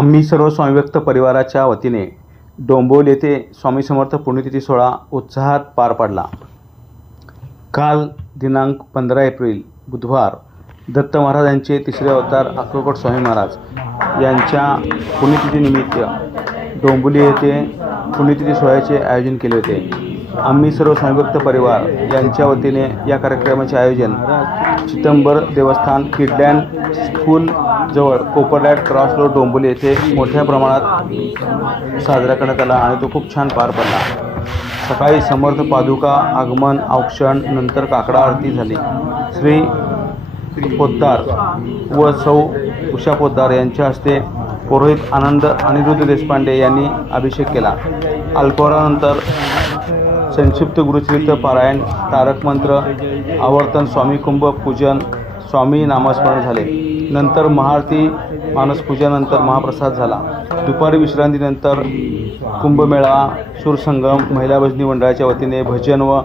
आम्ही सर्व स्वामीभक्त परिवाराच्या वतीने डोंबिवली येथे स्वामी समर्थ पुण्यतिथी सोहळा उत्साहात पार पडला। काल दिनांक 15 एप्रिल बुधवार दत्त महाराजांचे तिसरे अवतार अक्कलकोट स्वामी महाराज यांच्या पुण्यतिथीनिमित्त डोंबिवली येथे पुण्यतिथी सोहळ्याचे आयोजन केले होते। आम्ही सर्व स्वामीभक्त परिवार यांच्या वतीने या कार्यक्रमाचे आयोजन चिदंबर देवस्थान किडलँड स्कूल जवळ कोपरलँड क्रॉस रोड डोंबिवली येथे मोठ्या प्रमाणात साजरा करण्यात आला आणि तो खूप छान पार पडला। सकाळी समर्थ पादुका आगमन औक्षण नंतर काकडा आरती झाली। श्री पोद्दार व सौ उषा पोद्दार यांच्या हस्ते पुरोहित आनंद अनिरुद्ध देशपांडे यांनी अभिषेक केला। अल्पवरानंतर संक्षिप्त गुरुचरित्र पारायण तारक मंत्र आवर्तन स्वामी कुंभ पूजन स्वामी नामस्मरण झाले। नंतर महाआरती मानसपूजनानंतर महाप्रसाद झाला। दुपारी विश्रांतीनंतर कुंभमेळा सुरसंगम महिला भजनी मंडळाच्या वतीने भजन व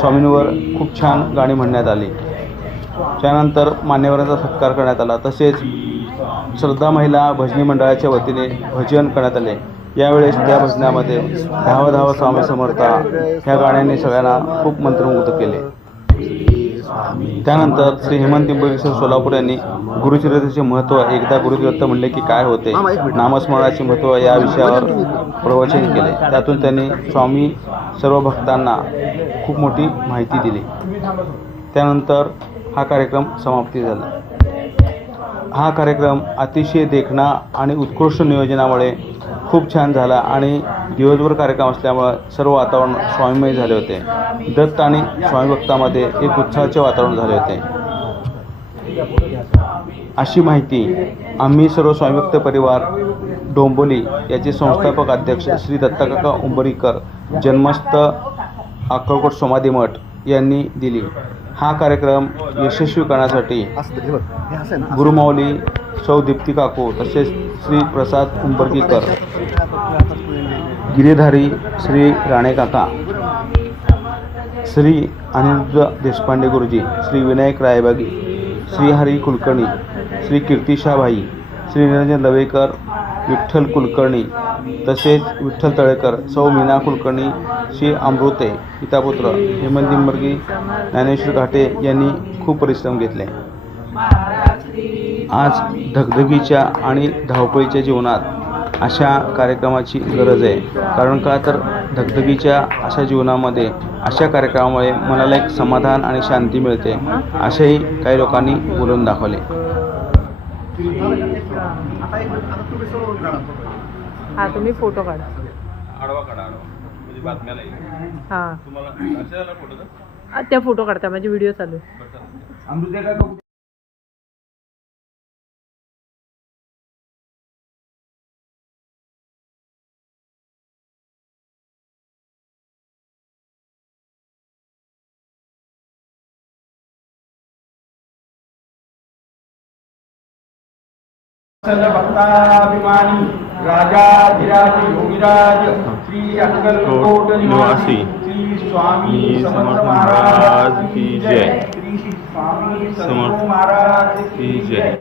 स्वामींवर खूप छान गाणी म्हणण्यात आली। त्यानंतर मान्यवरांचा सत्कार करण्यात आला। तसेच श्रद्धा महिला भजनी मंडळाच्या वतीने भजन करण्यात आले। यावेळेस त्या भजनामध्ये धाव धाव स्वामी समर्था ह्या गाण्याने सगळ्यांना खूप मंत्रमुग्ध केले। त्यानंतर श्री हेमंत निंबाळकर सोलापूर यांनी गुरुचरित्राचे महत्त्व एकदा गुरुदत्त म्हणले की काय होते नामस्मरणाचे महत्त्व या विषयावर प्रवचन केले। त्यातून त्यांनी स्वामी सर्व भक्तांना खूप मोठी माहिती दिली। त्यानंतर हा कार्यक्रम समाप्ती झाला। हा कार्यक्रम अतिशय देखणा आणि उत्कृष्ट नियोजनामुळे खूप छान झाला आणि दिवसभर कार्यक्रम असल्यामुळे सर्व वातावरण स्वामीमय झाले होते। दत्त आणि स्वामी भक्तांमध्ये एक उत्साहाचे वातावरण झाले होते। अशी माहिती आम्ही सर्व स्वामीभक्त परिवार डोंबिवली याचे संस्थापक अध्यक्ष श्री दत्तकाका उंबरीकर जन्मस्थ अक्कलकोट समाधी मठ यांनी दिली। हा कार्यक्रम यशस्वी करण्यासाठी गुरुमाऊली सौ दीप्ती काकू तसेच श्री प्रसाद उंबरकीकर गिरीधारी श्री राणे काका श्री अनिरुद्ध देशपांडे गुरुजी श्री विनायक रायबागी श्री हरी कुलकर्णी श्री कीर्तिशाभाई श्री निरंजन लवेकर विठ्ठल कुलकर्णी तसेच विठ्ठल तळेकर सौ मीना कुलकर्णी श्री अमृते पितापुत्र हेमंत निंबाळकर ज्ञानेश्वर घाटे यांनी खूप परिश्रम घेतले। आज धगधगीच्या आणि धावपळीच्या जीवनात अशा कार्यक्रमाची गरज आहे। कारण का तर धगधगीच्या अशा जीवनामध्ये अशा कार्यक्रमामुळे मनाला एक समाधान आणि शांती मिळते असेही काही लोकांनी बोलून दाखवले। हा तुम्ही फोटो काढा आडवा काढा म्हणजे बातम्याला येईल। हां तुम्हाला अशाला फोटो का त्या फोटो काढता माझी व्हिडिओ चालू आहे। भक्ताभिमानी राजाधिराज योगीराज श्री अक्कलकोट निवासी श्री स्वामी समर्थ महाराज की जय। श्री स्वामी समर्थ महाराज की जय।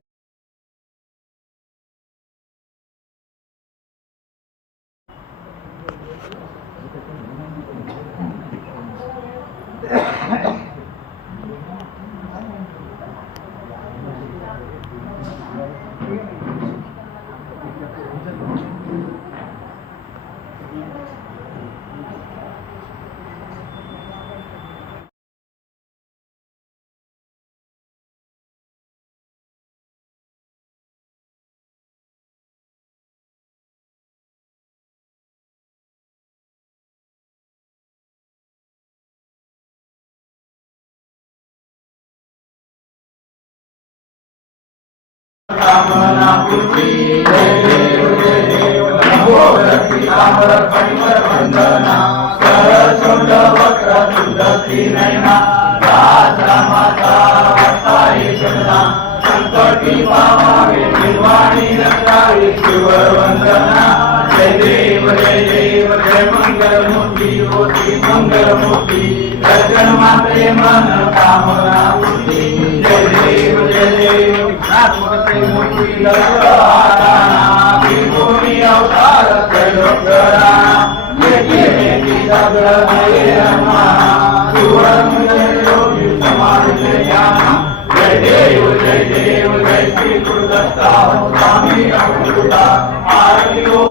कामना पूर्ती जय देव नमो पीतांबर परिमल वंदना सरसुंड वक्रतुंड त्रिनयना राजमाता वक्तारी सदना संकटी पावावे निर्वाणी रक्षावी शिवर वंदना जय देव जय मंगलमूर्ती होती मंगलमूर्ती दर्शन मात्रे मन कामना पूर्ती जय देव नाथ मूर्ति दर्शना जय देव जय श्री गुरुदत्ता स्वामी अमृता आरती हो.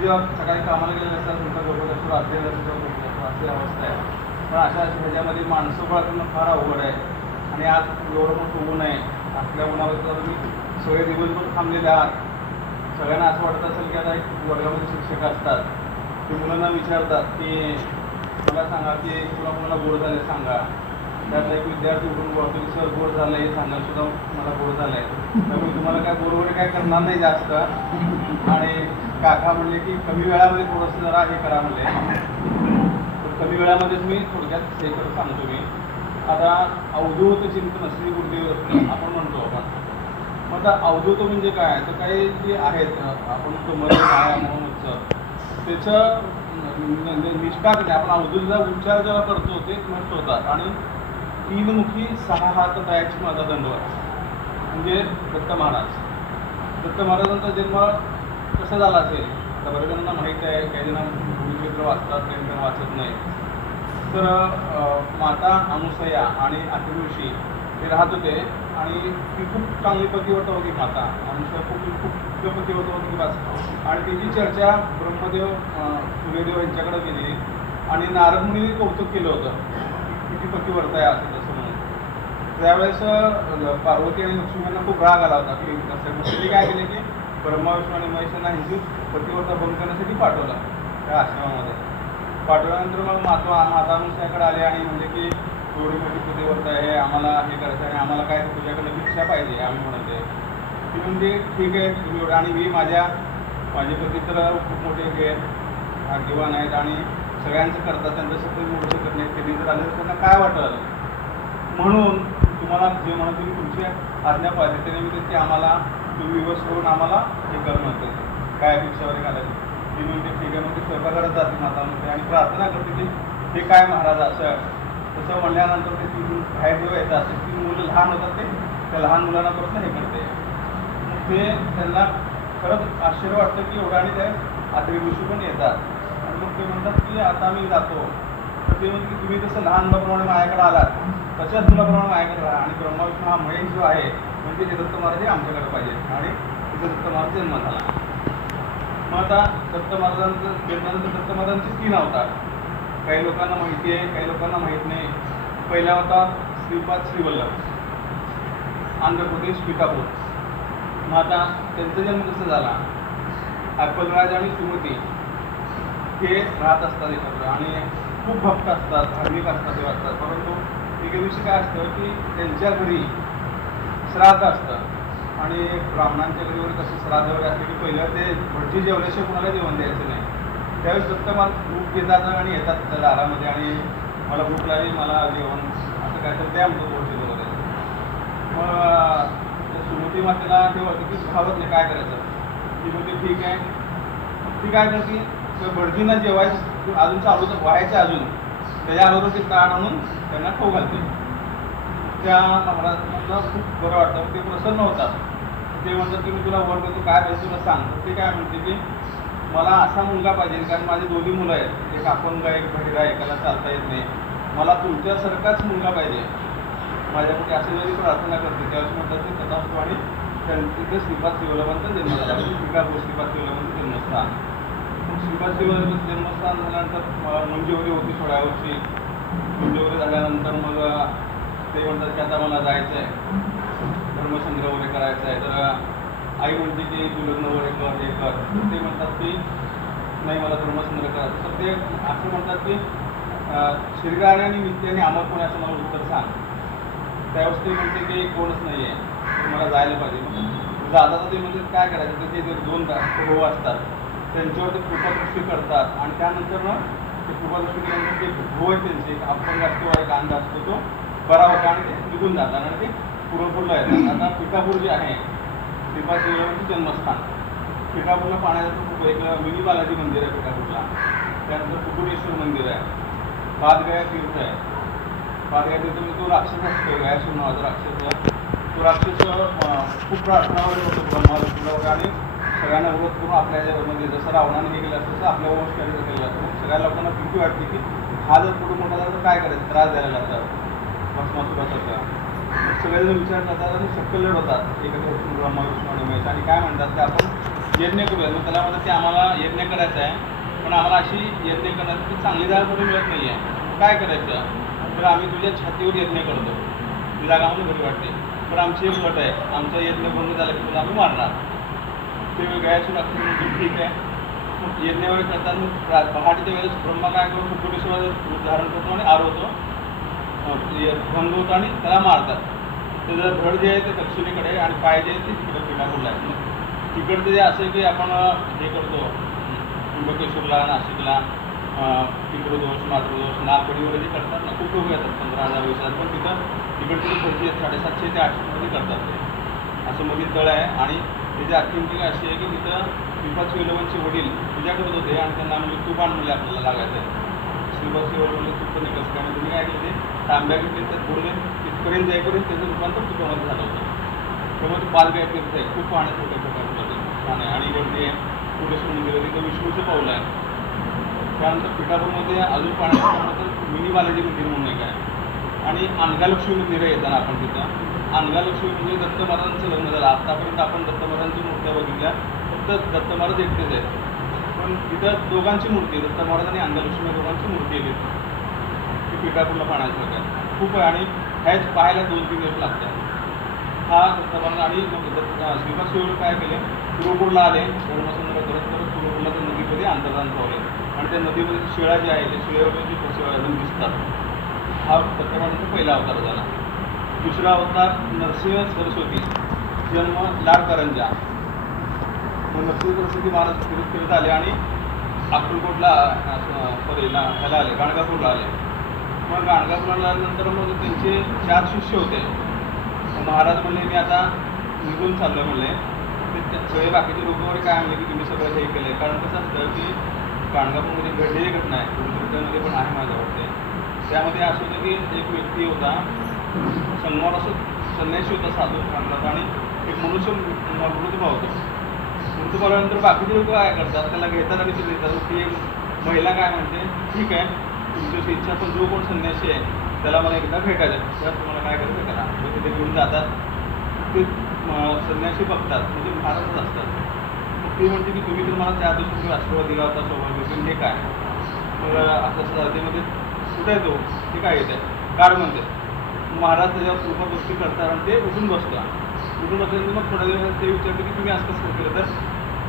जेव्हा सकाळी कामाला गेलेले असतात तुमचा बरोबर असतो रात्री अशी अवस्था आहे. पण अशा ह्याच्यामध्ये माणसं गोळा करणं फार अवघड आहे. आणि आज एवढं मोठं ऊन आहे. आपल्या उन्हामध्ये तर तुम्ही सगळे दिवसभर थांबलेले आहात. सगळ्यांना असं वाटत असेल की आता एक वर्गामध्ये शिक्षक असतात ते मुलांना विचारतात की मला सांगा की तुला कोणाला गोड झाले सांगा. त्यातला एक विद्यार्थी उठून बोलतो की सर गोड झालं हे सांगायला सुद्धा मला गोड झालं आहे. त्यामुळे तुम्हाला काय गोड वगैरे काय करणार नाही जास्त. आणि काका म्हणले की कमी वेळामध्ये थोडंसं जरा हे करा म्हणले. कमी वेळामध्ये मी थोडक्यात हे करत सांगतो मी. आता अवधूत चिंतन श्री गुरुदेव आपण म्हणतो आपण. मग आता अवधूत म्हणजे काय तर काही जे आहेत आपण म्हणतो मध्ये माया म्हणून उत्सव त्याचं निष्ठा करणे आपण अवधूतचा उच्चार जेव्हा करतो ते नष्ट होतात. आणि 3 मुखी 6 हात दयाची माझा दंडवत म्हणजे दत्त महाराज. दत्त महाराजांचा जन्म कसा झाला असेल तर बऱ्याच जणांना माहीत आहे. काही जण गुरुचित्र वाचतात काही जण वाचत नाही. तर माता अमुसया आणि अतिऋषी ते राहत होते आणि ती खूप चांगली पतिव्रता होती. माता अमुसया खूप पतिव्रता होती की बस. आणि तिची चर्चा ब्रह्मदेव सूर्यदेव यांच्याकडे गेली आणि नारद मुनीने कौतुक केलं होतं किती पतिव्रता आहे असं तसं म्हणून. त्यावेळेस पार्वती आणि लक्ष्मींना खूप राग आला होता की त्यांनी काय केले की ब्रह्मा विष्णू आणि महेशांना हिंदू पतिव्रता भंग करण्यासाठी पाठवलं त्या आश्रमामध्ये. पाठवल्यानंतर मग माता अमुसयाकडे आले आणि म्हणजे की एवढी मोठी पतिव्रता आहे आम्हाला हे करायचं आहे आम्हाला काय तुझ्याकडे भिक्षा पाहिजे आम्ही म्हणते. ती म्हणजे ठीक आहे तुम्ही एवढं. आणि मी माझे पती तर खूप मोठे हे भाग्यवान आहेत आणि सगळ्यांचं करतात त्यांचं सगळं मोठं करणे त्यांनी जर आलं तर त्यांना काय वाटलं म्हणून तुम्हाला जे म्हणत तुम्ही तुमची आज्ञा पाहिजे त्याने मी ते आम्हाला तुम्ही विवश करून आम्हाला हे करणं होते काय भिक्षा वगैरे घालायची. ती म्हणते ठीक आहे मग ते स्वयंपाकघरात जाते माता म्हणते आणि प्रार्थना करते की हे काय महाराज असं तसं म्हणल्यानंतर ते 3 बाहेर जेव्हा येतात 3 मुलं लहान होतात ते त्या लहान मुलांना परत हे करते. मग ते त्यांना खरंच आश्चर्य वाटतं की एवढं आणि ते आत्रे ऋषी पण येतात आणि मग ते म्हणतात की आता मी जातो. तर ते म्हणते की तुम्ही तसं लहान मुलाप्रमाणे माझ्याकडे आलात तशाच मुलाप्रमाणे माझ्याकडे राहा. आणि ब्रह्मा विष्णू हा महेश जो आहे म्हणजे ते दत्त महाराज हे आमच्याकडे पाहिजे. आणि तिथे दत्त महाराज जन्म झाला. मग आता दत्त महाराजांचं जन्मानंतर दत्त महाराजांचे 3 अवतार काही लोकांना माहिती आहे काही लोकांना माहीत नाही. पहिला होता श्रीपाद श्रीवल्लभ आंध्र प्रदेश पिठापूर. मग आता त्यांचा जन्म कसा झाला अक्कलराज आणि सुमती हे राहत असतात एकत्र आणि खूप भक्त असतात धार्मिक असतात हे असतात. परंतु एके दिवशी काय असतं की त्यांच्या घरी श्राद्ध असतं आणि ब्राह्मणांच्या घरी वगैरे कसं श्राद्ध वगैरे असते की पहिलं ते भटजी जेवल्याशिवाय कुणाला जेवण द्यायचं नाही. त्यावेळेस दत्त महाराज भूक घेतात आणि येतात त्या दारामध्ये आणि मला भूक लागली मला जेवण असं काय तर द्या म्हणतो भटजी वगैरे. मग त्या सुमती मातेला ते वाटतं की खावत नाही काय करायचं. ती म्हणते ठीक आहे. ती काय करते तर भटजींना जेवायचं अजून चालू व्हायचं अजून त्याच्या अगोदर ते ताट आणून त्यांना खाऊ घालते. त्या महाराजांना खूप बरं वाटतं, ते प्रसन्न होतात. ते म्हणतात की मी तुला वर देतो, काय पाहिजे तुला सांग. ते काय म्हणते की मला असा मुलगा पाहिजे, कारण माझे दोन्ही मुलं आहेत, एक अपंग आहे, एक बहिरा आहे, एकाला चालता येत नाही. मला तुमच्यासारखाच मुलगा पाहिजे, माझ्याकडे असे जरी प्रार्थना करते. त्यावेळेस म्हणतात ते तथास्तु आणि तिथे श्रीपाद शिवलाबांचा जन्म झाला, म्हणजे श्रीपाद शिवलाबांचं जन्मस्थान. श्रीपाद शिवलाबांचं जन्मस्थान झाल्यानंतर मंजेवरी होती 16 वर्षी. मंजेवरी झाल्यानंतर मग ते म्हणतात की आता मला जायचं आहे, धर्मसंग्रह वगैरे करायचा आहे. तर आई म्हणते की तू लग्न वगैरे कर, हे कर. ते म्हणतात की नाही मला धर्मसंग्रह करायचं. तर ते असं म्हणतात की शरीराने आणि नित्याने अमर कोणाचं मला उत्तर सांग. त्यावेळेस ते म्हणते की कोणच नाही आहे, मला जायला पाहिजे. जाता ते म्हणजे काय करायचं, तर ते जर 2 भाऊ असतात त्यांच्यावर ते कृपादृष्टी करतात आणि त्यानंतर ना ते कृपादृष्टी केल्यानंतर ते भाऊ आहे त्यांचे, एक अपंग असतो, एक अंध असतो, तो बरा होता आणि ते निघून जातात आणि ते पुरंपूरला येतात. आता पिठापूर जे आहे श्रीपाद शिवलाबांचं जन्मस्थान, पिठापूरला पाण्याचं खूप एक मिनी बालाजी मंदिर आहे पिठापूरला. त्यानंतर कुकुटेश्वर मंदिर आहे, पादगया तीर्थ आहे. पादगया तीर्थ म्हणजे तो राक्षस असतो, गयासूर नावाचा राक्षस. तो राक्षस खूप प्रार्थना वगैरे होतो ब्रह्मा विष्णूला आणि सगळ्यांना विरोध करून आपल्या याच्यामध्ये जसं रावणाने हे केलं असतं तसं आपल्या वंशकार्य केलं असतं. सगळ्या लोकांना भीती वाटते की हा जर पुढे मोठा झाला तर काय करायचं, त्रास द्यायला लागतात भस्मासुरासारखा. सगळेजण विचार करतात आणि शक्य लढ होतात एकत्र ब्रह्मा विष्णू आणि महेश आणि काय म्हणतात की आपण यज्ञ करूया. मग त्याला म्हणतात की आम्हाला यज्ञ करायचा आहे, पण आम्हाला अशी यज्ञ करण्यासाठी चांगली जागा कुठे मिळत नाही आहे, काय करायचं. तर आम्ही तुझ्या छातीवर यज्ञ करतो, ती जागा आम्हाला बरी वाटते, पण आमची एक अट आहे, आमचा यज्ञ बंद झाला की तुला आम्ही मारणार. ते गयासूर अक्षर म्हणजे ठीक आहे. मग यज्ञ वगैरे करतात. मग पहाटेच्या वेळेस ब्रह्मा काय करून कुकुटेश्वर धारण करतो आणि आरवतो, भंग होतो आणि त्याला मारतात. त्याचं धड जे आहे ते दक्षिणेकडे आणि पाय जे आहे ते तिकडे पिठापूरला आहे. मग तिकडचं जे असं की आपण हे करतो त्र्यंबकेश्वरला, नाशिकला पितृदोष, मातृदोष, नागपडी वगैरे जे करतात ना, खूप लोक येतात 15,000 20,000, पण तिकडचे खर्ची आहेत 750 ते 800 करतात ते. असं मध्ये तळ आहे आणि त्याची आख्यायिका अशी आहे की तिथं श्रीपाद शिवलाबांचे वडील पूजा करत होते आणि त्यांना म्हणजे तूप आणले आपल्याला लागायचं आहे. श्रीपाद शिवलाबांनी तूप नाही कसं काय, तुम्ही काय केले ते तांब्या घेतले, त्यात बुडले, तिथपर्यंत जाईपर्यंत त्याचं रूपांतर तुपामध्ये झालं होतं. त्यामुळे ते पादगया तीर्थ आहे, खूप पाण्यात मोठ्या प्रकारचं छान आहे. आणि वरती कुकुटेश्वर मंदिर आहे, तिथं विष्णूचं पाऊल आहे. त्यानंतर पिठापूरमध्ये अजून पाण्याचं मिनी बालाजी मंदिर म्हणून एक आहे. आणि अनगालक्ष्मी मंदिर आहे येताना आपण तिथं. अनगालक्ष्मी म्हणजे दत्त महाराजांचं लग्न झालं. आत्तापर्यंत आपण दत्त महाराजांची मूर्त्या बघितल्या, फक्त दत्त महाराज एकटेच आहेत, पण तिथं दोघांची मूर्ती, दत्त महाराज आणि अनगालक्ष्मी दोघांची मूर्ती आहे ती पिठापूरला पाण्याचं आहे खूप आहे. आणि ह्याच पाहायला 2-3 दिवस लागतात. हा दत्त महाराज आणि श्रीपाद शिवलाबांनी काय केले, तुळपूरला आले, धर्मसंग्रह करत करत तुळपूरला त्या नदीमध्ये अंतर्धान पावले आणि त्या नदीमध्ये शिळा जे आहे त्या शिळेवरचे अजून दिसतात. हा दत्त महाराजांचा पहिला अवतार झाला. दुसरा अवतार नरसिंह सरस्वती, जन्म लाडकरंजा. मग नरसिंह सरस्वती महाराज फिरत आले आणि अक्कलकोटला ह्याला आले, गाणगापूरला आले. मग गाणगापूरला आल्यानंतर मग त्यांचे 4 शिष्य होते. महाराज म्हणले मी आता निघून चाललो म्हणले. ते सगळे बाकीचे लोक वगैरे काय म्हणले की तुम्ही सगळं हे केलं आहे, कारण कसं असतं की गाणगापूरमध्ये घडलेली घटना आहे, तुमच्यामध्ये पण आहे माझ्या वाटते. त्यामध्ये असं होतं की एक व्यक्ती होता, समोर असं संन्यासी होता, साधू सांगतात, आणि एक मनुष्य मृत्यू होतो. मृत्यू पावल्यानंतर बाकीचे लोक काय करतात, त्याला घेतात आणि ते देतात. ती एक महिला काय म्हणते, ठीक आहे तुमची इच्छा, पण जो कोण संन्यासी आहे त्याला मला एकदा भेटायचं, तर तुम्हाला काय करायचं करा. तिथे घेऊन जातात. ते संन्यासी बघतात, म्हणजे महाराजच असतात. मग ती म्हणते की तुम्ही तर मला 4 दिवसापूर्वी आशीर्वाद दिला होता सौभाग्य, हे काय. मग असं साधेमध्ये कुठे आहे तो, ते काय येत आहे काढ म्हणते. महाराज त्याच्यावर कृपादृष्टी करतात आणि ते उठून बसतात. उठून बसल्यानंतर मग थोड्या दिवसात ते विचारते की तुम्ही असं कसं केलं, तर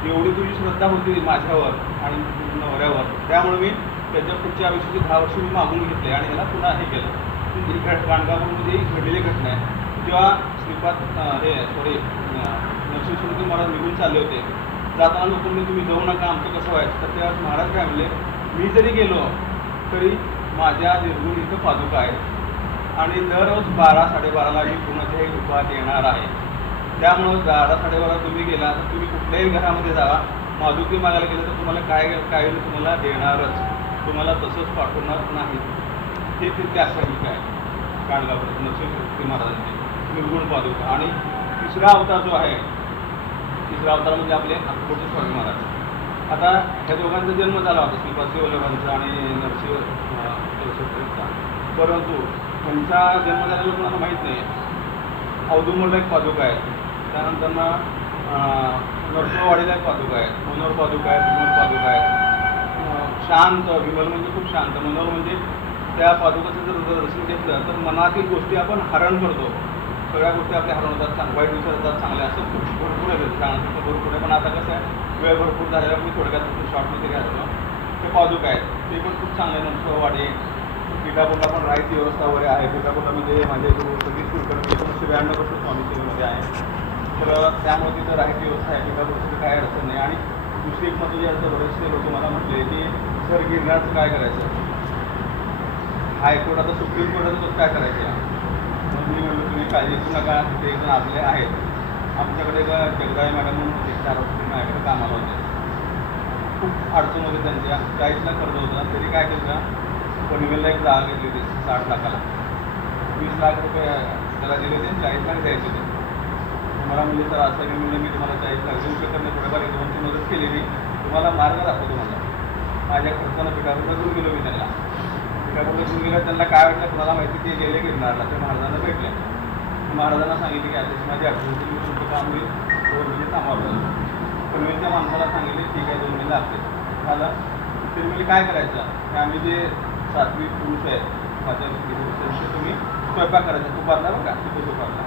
एवढी तुझी श्रद्धा होती माझ्यावर आणि नवऱ्यावर, त्यामुळे मी त्याच्या पुढच्या आयुष्याची 10 वर्ष मी मागून घेतले आणि ह्याला पुन्हा हे केलं. ही गाणगापूरमध्ये घडलेली घटना आहे. जेव्हा श्रीपाद नरसिंह सरस्वती महाराज निघून चालले होते, जाताना लोकांनी तुम्ही जाऊ नका, आमचं कसं व्हायचं. तर तेव्हा महाराज काय म्हणले, मी जरी गेलो तरी माझ्या निर्गुण इथं पादुका आहेत आणि दररोज 12-12:30ला मी कुणाच्याही रूपात येणार आहे. त्यामुळं 12-12:30 तुम्ही गेला तर तुम्ही कुठल्याही घरामध्ये जावा, पादुकी मागायला गेलं तर तुम्हाला काय तुम्हाला देणारच. तुम्हाला तसंच पाठवणार नाही. हे तिथे आश्रमिक आहे कांडगाव नरसिंह महाराजांचे निर्गुण पादुका. आणि तिसरा अवतार जो आहे, तिसरा अवतार म्हणजे आपले अक्कलकोटचे स्वामी महाराज. आता ह्या दोघांचा जन्म झाला होता, श्रीपाद वल्लभांचा आणि नरसिंह सरस्वतींचा, परंतु त्यांचा जन्म झालेला कोणाला माहीत नाही. औदुंबरला एक पादुका आहे, त्यानंतर नरसोबावाडीला एक पादुका आहे, मनोहर पादुका आहे, विमल पादुका आहे. शांत, विमल म्हणजे खूप शांत, मनोहर म्हणजे त्या पादुकाचं जर दर्शन घेतलं तर मनातील गोष्टी आपण हरण करतो. सगळ्या गोष्टी आपल्या हरण होतात, वाईट विचार होतात, चांगल्या असं भरपूर आहे. सांगतो भरपूर आहे, पण आता कसं आहे वेळ भरपूर झालेला मी थोडक्यात शॉर्टमध्ये घ्यायचं. ते पादुका आहेत ते पण खूप चांगले. नरसोबावाडी पिठापुरला पण राहायची व्यवस्था वगैरे आहे. पिठापुरामध्ये माझे गुरु सतीश कुलकर्णी 1992 पासून स्वामी सेवेमध्ये आहे, तर त्यामुळे तिथं राहायची व्यवस्था आहे. पिठापुराची काही अडचण नाही. आणि दुसरी एक महत्त्वाची अडचण बरेचसे लोक मला म्हटले की सर गिरणारचं काय करायचं, हायकोर्ट आता सुप्रीम कोर्टाचं कसं काय करायचं. मग मी म्हणलो तुम्ही काळजी करू नका, तिथे एक जण आपले आहेत. आमच्याकडे जगदाळे मॅडम म्हणून होते, 4 वर्ष माझ्याकडे कामाला होते. खूप अडचण होते त्यांच्या, 40 लाख कर्ज होतं. तरी काय केलं, पनवेलला एक जागा घेतली होती 60 लाखाला, 20 लाख रुपये त्याला दिले होते, 40 लाख द्यायचे होते. मला म्हणजे तर असं मी म्हणलं मी तुम्हाला 40 लाख देऊ शकत नाही, थोडंफार 1-2ची मदत केली मी, तुम्हाला मार्ग दाखवतो मला. माझ्या खर्चानं पिठापुरला घेऊन गेलो मी त्यांना. पिठापुरला घेऊन गेलं, त्यांना काय वाटलं कुणाला माहिती, ते गेले गिरणारला, ते महाराजांना भेटले. महाराजांना सांगितले की आता माझी अडचण होती, मी तुमचं काम होईल 2 महिने थांबवलं. पनवेलच्या माणसाला सांगितले ठीक आहे 2 महिने लागते. झालं ते म्हणजे काय करायचं, की आम्ही जे 7वी पुरुष आहेत माझ्या त्यांचे तुम्ही स्वयंपाक करायचा, तू पारला बरं का, तिथे तू पारला.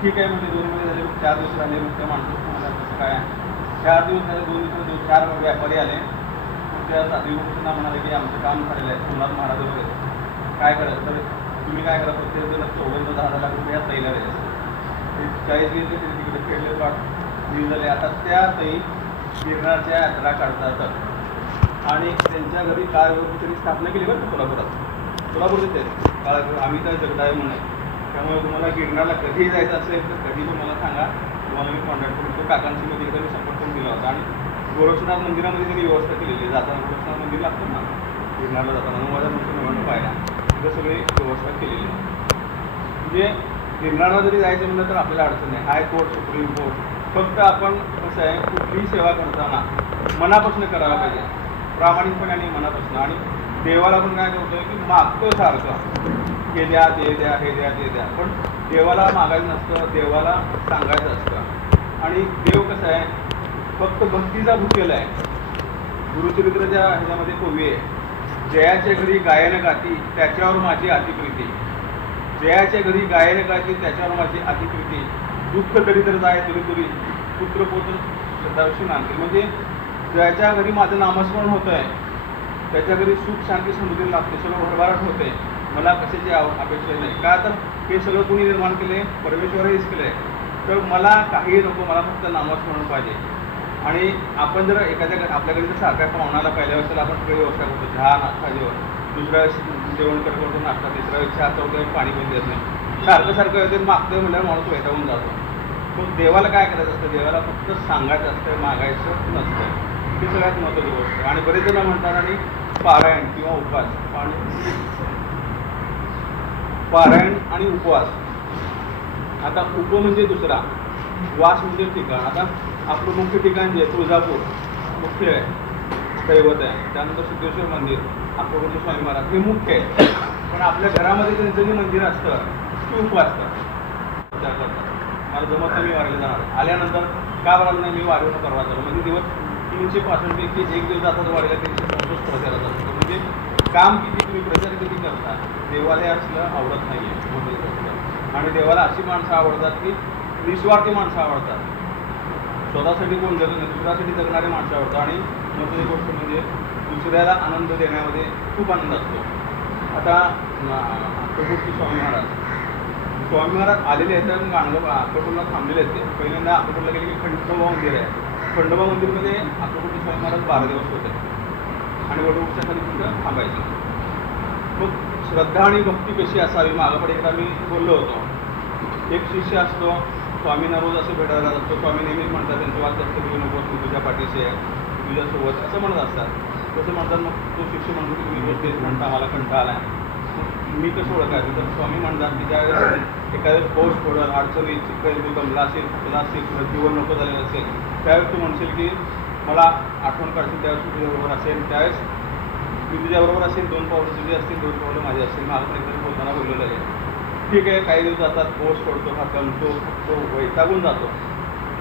ठीक आहे म्हणजे 2 महिने झाले, 4 दिवस राहिले. मग त्या माणसाचं म्हणाला कसं काय, 4 दिवस झाले, 2 दिवस 4 व्यापारी आले. मग त्या 7वी पुरुषांना म्हणाले की आमचं काम झालेलं आहे, सोमनाथ महाराज वगैरे काय करायचं, तर तुम्ही काय करा, प्रत्येक जण 14-10 लाख रुपये तैला द्यायचं. ते 40 दिवस तरी तिकडे खेळले पाठ दिवस झाले. आता त्या तै गिरणारच्या यात्रा काढतात आणि त्यांच्या घरी काळभैरवची त्यांनी स्थापना केली बरं सोलापूरचे काळभैरव. आम्ही तर जगदाळे म्हणून आहे, त्यामुळे तुम्हाला गिरणारला कधीही जायचं असेल तर कधी तुम्हाला सांगा, तुम्हाला मी कॉन्टॅक्ट करून तो काकांशी मध्ये एकदा मी संपर्क करून दिला होता. आणि गोरक्षनाथ मंदिरामध्ये त्यांनी व्यवस्था केलेली आहे, जाताना गोरक्षनाथ मंदिर लागतं ना गिरणारला जाताना 9,999 पायऱ्या, तिथं सगळी व्यवस्था केलेली आहे. म्हणजे गिरणारला जरी जायचं म्हणलं तर आपल्याला अडचण नाही. हायकोर्ट, सुप्रीम कोर्ट, फक्त आपण कसं आहे कुठलीही सेवा करताना मनापासून करायला पाहिजे, प्रामाणिकपणे आणि मनापासून. आणि देवाला पण काय करतोय की मागतो सारखं, हे द्या ते द्या, हे द्या ते द्या, पण देवाला मागायचं नसतं, देवाला सांगायचं असतं. आणि देव कसं आहे फक्त भक्तीचा भूकेला आहे. गुरुचरित्राच्या ह्याच्यामध्ये कवी आहे, जयाच्या घरी गायन गाती त्याच्यावर माझी अतिप्रीती. जयाच्या घरी गायन गाती त्याच्यावर माझी अतिप्रीती. दुःख दरिद्र जाय तुरी तुरी पुत्र पोत श्रद्धाविषयी नांदते. म्हणजे ज्याच्या घरी माझं नामस्मरण होतं आहे त्याच्या घरी सुख शांती समृद्धी लागते, सगळं भरभराट होते. मला कशाची अपेक्षा नाही. का तर हे सगळं कुणी निर्माण केले, परमेश्वरहीच केलं आहे. तर मला काही नको, मला फक्त नामस्मरण पाहिजे. आणि आपण जर एखाद्या आपल्याकडे जर सारख्या पाहुणाला पहिल्या वेळेला आपण सगळी व्यवस्था करतो, चहा नाश्ता जेवण, दुसऱ्या वेळेस जेवण करतो नाश्ता, तिसऱ्या वेळेस चहा, चौथ्या वेळेस पाणी पण देत नाही, सारखं येते मागतोय म्हणल्यावर माणूस वैतागून जातो. मग देवाला काय करायचं असतं, देवाला फक्त सांगायचं असतं, मागायचं नसतं. ही सगळ्यात महत्त्वाची गोष्ट आहे. आणि बरेच जण म्हणतात आणि पारायण किंवा उपवास, पारायण आणि उपवास. आता उप म्हणजे दुसरा, वास म्हणजे ठिकाण. आता आपलं मुख्य ठिकाण जे तुळजापूर मुख्य आहे, दैवत आहे. त्यानंतर सिद्धेश्वर मंदिर, अक्कलकोटचे स्वामी महाराज हे मुख्य आहे. पण आपल्या घरामध्ये त्यांचं जे मंदिर असतं ते उपवास असतं, विचार करतात मला जमत नाही, मी वारीला जाणार. आल्यानंतर का बरं नाही, मी वारीवर परवा झालो. म्हणजे दिवस 365 पैकी एक दिवस जातात वारीला, 365 प्रचारात जातो. म्हणजे काम किती, तुम्ही प्रचार किती करता. देवाला असलं आवडत नाही आहे. आणि देवाला अशी माणसं आवडतात की निस्वार्थी माणसं आवडतात, स्वतःसाठी कोण जगत नाही, दुसऱ्यासाठी जगणारे माणसं आवडतात. आणि महत्त्वाची गोष्ट म्हणजे दुसऱ्याला आनंद देण्यामध्ये खूप आनंद असतो. आता अक्कलकोटचे स्वामी महाराज आलेले आहेत, तर अक्कलकोटला थांबलेले आहेत. ते पहिल्यांदा अक्कलकोटला गेले की खंडोबा मंदिर आहे. खंडोबा मंदिरमध्ये अक्कलकोटचे स्वामी महाराज 12 दिवस होते आणि वटवृक्षाच्या खाली तिथं थांबायचे. मग श्रद्धा आणि भक्ती कशी असावी, मागापुढे एकदा मी बोललो होतो. एक शिष्य असतो, स्वामींना रोज असं भेटायला जातो. स्वामी नेहमीच म्हणतात त्यांचं वाद जास्त घेऊ नको, तू तुझ्या पाठीशी आहे, तुझ्यासोबत असं म्हणत असतात. तसं म्हणतात मग तो शिष्य म्हणतो की तुम्ही तेच म्हणता आम्हाला कंटाळा आला आहे. मी कसं ओळखायचं तर स्वामी म्हणतात की ज्यावेळेस एखाद्या पाऊस पडत अडचणी चिखल गमला असेल फुटला असेल किंवा जीवन नको झालेलं असेल त्यावेळेस तू म्हणशील की मला आठवण काढशील त्यावेळेस तू तुझ्याबरोबर असेल त्यावेळेस मी तुझ्याबरोबर असेल 2 पावलं तुझी असतील 2 पावलं माझी असेल मागं पण एकदा बोलताना बोललेलं आहे. ठीक आहे काही दिवस जातात पाऊस पडतो हा कमतो तो वैतागून जातो.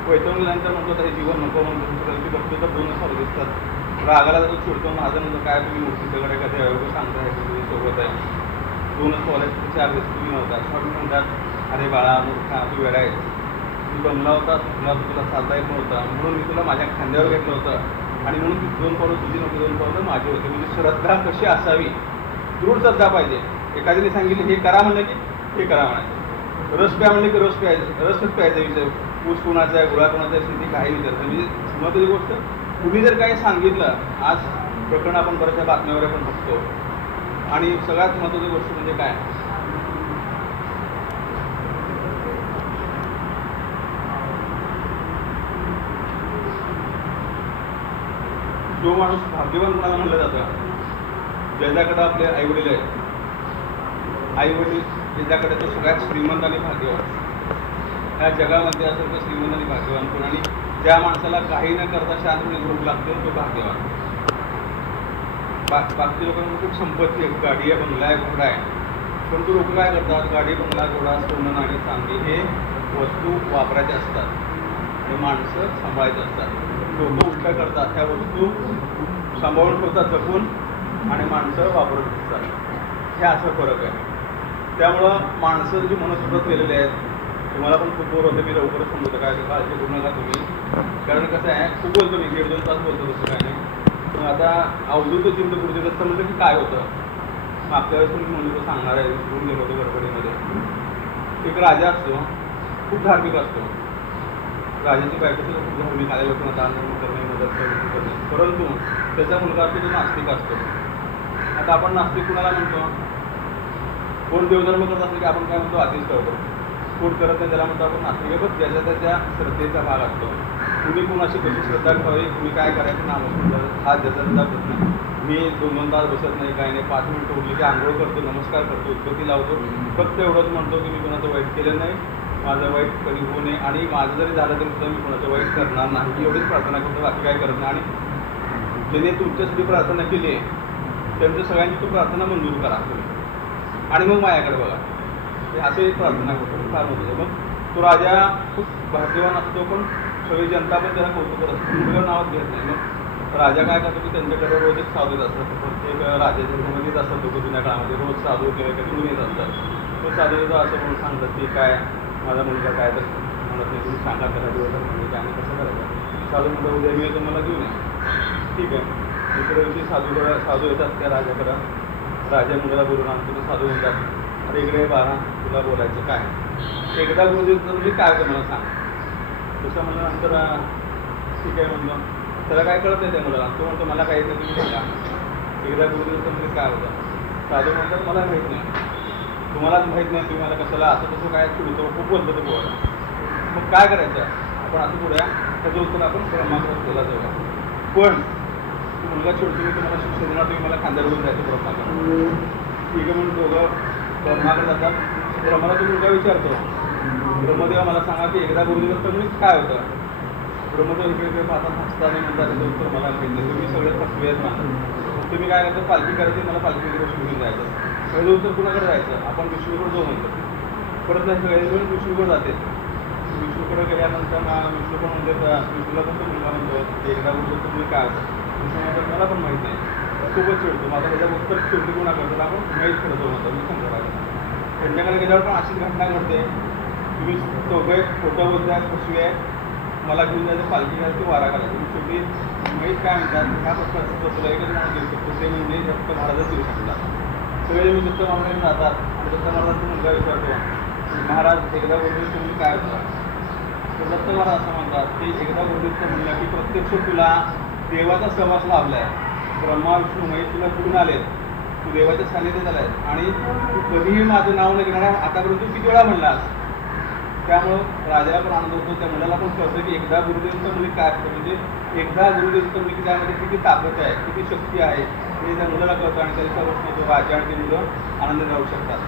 वैतागून गेल्यानंतर म्हणतो आता हे जीवन नको म्हणतो तुझी बघतो तर 2 पावलं दिसतात रागाला जातो चिडतो माझं म्हणतो काय तुम्ही मूर्तीकडे कधी अयोग्य सांगताय की तुम्ही सोबत आहे 2 पावलं 4 दिवस तुम्ही नव्हता स्वामी म्हणतात अरे बाळा मूर्खा तू वेळा आहे तू जमला होता तुला चालता येत नव्हता म्हणून मी तुला माझ्या खांद्यावर घेतलं होतं आणि म्हणून ती 2 पावलं तुझी नव्हती 2 पावलं माझी होती. म्हणजे श्रद्धा कशी असावी दृढ श्रद्धा पाहिजे. एखाद्याने सांगितलं हे करा म्हणलं की हे करा म्हणायचं रस प्या म्हणलं की रस प्यायचं रसच प्यायचा विषय ऊस कुणाचा आहे गुळा कुणाचा आहे शेती काही विचारतं. म्हणजे महत्त्वाची गोष्ट तुम्ही जर काही सांगितलं आज प्रकरण आपण बऱ्याचशा बातम्यावर आपण बघतो आणि सगळ्यात महत्त्वाची गोष्ट म्हणजे काय जो माणूस भाग्यवान कोणाला म्हणलं जातं ज्याच्याकडे आपले आईवडील आहेत आईवडील ज्याच्याकडे तो सगळ्यात श्रीमंत आणि भाग्यवान ह्या जगामध्ये असेल तर श्रीमंत आणि भाग्यवान कोण आणि ज्या माणसाला काही न करता शांतपणे झोप लागते तो भाग्यवान. बाकी लोकांना खूप संपत्ती आहे गाडी आहे बंगला आहे घोडा आहे पण तो लोक काय करतात गाडी बंगला घोडा सोनं नाणी चांदी हे वस्तू वापरायचे असतात आणि माणसं सांभाळायचे असतात. लोक उलट्या करतात त्या वस्तू सांभाळून ठेवतात जपून आणि माणसं वापरत असतात. हे असा फरक आहे. त्यामुळं माणसं जी मनस्थितीत केलेली आहेत तुम्हाला पण खूप बोर होतं की लवकरच समजतं काय काळजी करू नका तुम्ही कारण कसं आहे खूप बोलतो मी 1.5-2 तास बोलतो तसं काय नाही. मग आता अवधूत चिंत पुढे तर समजलं की काय होतं मागच्या वेळेस तुम्ही म्हणून सांगणार आहे विसरून गेलो होतो गडबडीमध्ये. एक राजा असतो खूप धार्मिक असतो राजाची बायको सुद्धा खूप धार्मिक आल्या लोकांना दान धर्म करणे मदत करणे परंतु त्याचा मुलगा असतो तो नास्तिक असतो. आता आपण नास्तिक कुणाला म्हणतो कोण देवधर्म करत असेल की आपण काय म्हणतो आधीच करतो कोण करत नाही त्याला म्हणतो आपण नास्तिक आहे पण ज्याच्या त्याच्या श्रद्धेचा भाग असतो. तुम्ही कोणाशी कशी श्रद्धा ठेवावी तुम्ही काय करायचं नामस्कार हा ज्याचा त्याचा प्रश्न. मी 2-2 तास बसत नाही काही नाही 5 मिनिटं उठली की आंघोळ करतो नमस्कार करतो उद्बत्ती लावतो फक्त एवढंच म्हणतो की मी कोणाचं वाईट केलं नाही माझं वाईट कधी होऊ नये आणि माझं जरी झालं तरी सुद्धा मी कोणाचं वाईट करणार नाही एवढीच प्रार्थना करतो बाकी काय करत नाही. आणि ज्याने तुमच्यासाठी प्रार्थना केली आहे त्यांच्या सगळ्यांची तो प्रार्थना मंजूर करा तुम्ही आणि मग माझ्याकडे बघा हे असे प्रार्थना करतो फार महत्त्वाचं. मग तो राजा खूप भाग्यवान असतो पण सगळी जनता पण त्याला कौतुक करत असतो मुलगा नावात घेत नाही. मग राजा काय करतो की त्यांच्याकडे रोज एक साधू येत असतात प्रत्येक राजाच्या घरामध्ये येत असतात लोक जुन्या काळामध्ये रोज साधू किंवा कधी येत असतात. तो साधू येतो असं म्हणून सांगतात की काय माझा मुलगा काय तर म्हणत नाही तुम्ही सांगा त्याला दिवस म्हणजे काय आणि कसं करायचं. साधू म्हणतो उद्या मी येतो मला घेऊन या ठीक आहे. दुसऱ्या दिवशी साधू येतात त्या राजाकडं राजा मुलाला बोलून आणतो ते साधू म्हणतात अरे इकडे बारा तुला बोलायचं काय एकदा गुरुदेव म्हणजे काय होतं मला सांग तसं म्हणलं नंतर ठीक आहे म्हणलं त्याला काय कळत नाही त्या मुलाला तो म्हणतो मला काय येतं तुम्ही सांगा एकदा गुरुदेवचं म्हणजे काय होतं. साधू म्हणतात मला माहीत नाही तुम्हालाच माहीत नाही तुम्ही मला कशाला असं तसं काय चिडतो खूप बोलतो तो बोला. मग काय करायचं आपण असं बोलूया त्याचं उत्तर आपण ब्रह्माकडे बोला जाऊया पण मुलगा चिडतो मी तुम्हाला शिक्षण देणार तुम्ही मला खांद्यावरून जायचं ब्रह्माकडे ठीक आहे म्हणून दोघं ब्रह्माकडे जातात. ब्रह्माला तो मुलगा विचारतो ब्रह्मदेवा मला सांगा की एकदा गुरुदेव तुम्ही काय होतं. ब्रह्मदेव इकडे पाहतात हसताना म्हणतात त्याचं उत्तर मला माहिती नाही तुम्ही सगळे फसवेत मानतात तुम्ही काय करता पालखी करायची मला पालखीमध्ये गोष्टी घेऊन जायचं पहिलं उत्तर कुणाकडे जायचं आपण विष्णूकडे जाऊ म्हणतो परत नाही सगळे मिळून विष्णूकडे जाते. विष्णूकडे गेल्यानंतर विष्णू पण म्हणते विष्णूला पण तो मुलगा म्हणतो एकदा गुरुदेव तुम्ही काय होतं विष्णू म्हणतात मला पण माहीत नाही खूपच चिडतो माझा त्याच्या उत्तर शेवटी कोणा करतो आपण माहीत करतो म्हणतो मी शंकराला त्यांच्याकडे गेल्यावर पण अशीच घटना घडते तुम्ही दोघे खोटं बोलताय फसवी आहे मला घेऊन जायचं पालखी घ्यायची वारा घालायची शेवटी माहीत काय म्हणतात ह्या पक्षाचं तुला एकच नाव देऊ शकतो ते म्हणजे दत्त महाराजच देऊ शकतात. सगळे मी दत्त महाराजांनी जातात आणि दत्त महाराजांचा मुलगा विचारतो महाराज एकदा गुरुदेव तुम्ही काय होता तर दत्त महाराज असं म्हणतात की एकदा गुरुदेवचं म्हणलं की प्रत्यक्ष तुला देवाचा सहवास लाभला आहे ब्रह्मा विष्णू महेश तुला कुठून आलेत तू देवाच्या सानिध्यात आलाय आणि तू कधीही माझं नाव न घेणार आतापर्यंत तू किती वेळा म्हणलास त्यामुळं राजाला पण आनंद होतो, त्या मुलाला पण कळतं की एकदा गुरुदेवचं मुली काय असतं, म्हणजे एकदा गुरुदेवचं मुली की त्यामध्ये किती ताकद आहे, किती शक्ती आहे हे त्या मुलाला कळतं आणि त्याच्यावर तो राजा आणि ती मुलं आनंद राहू शकतात.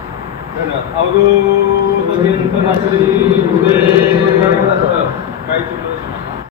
धन्यवाद. अवधूत चिंतन श्री गुरुदेव दत्त. काही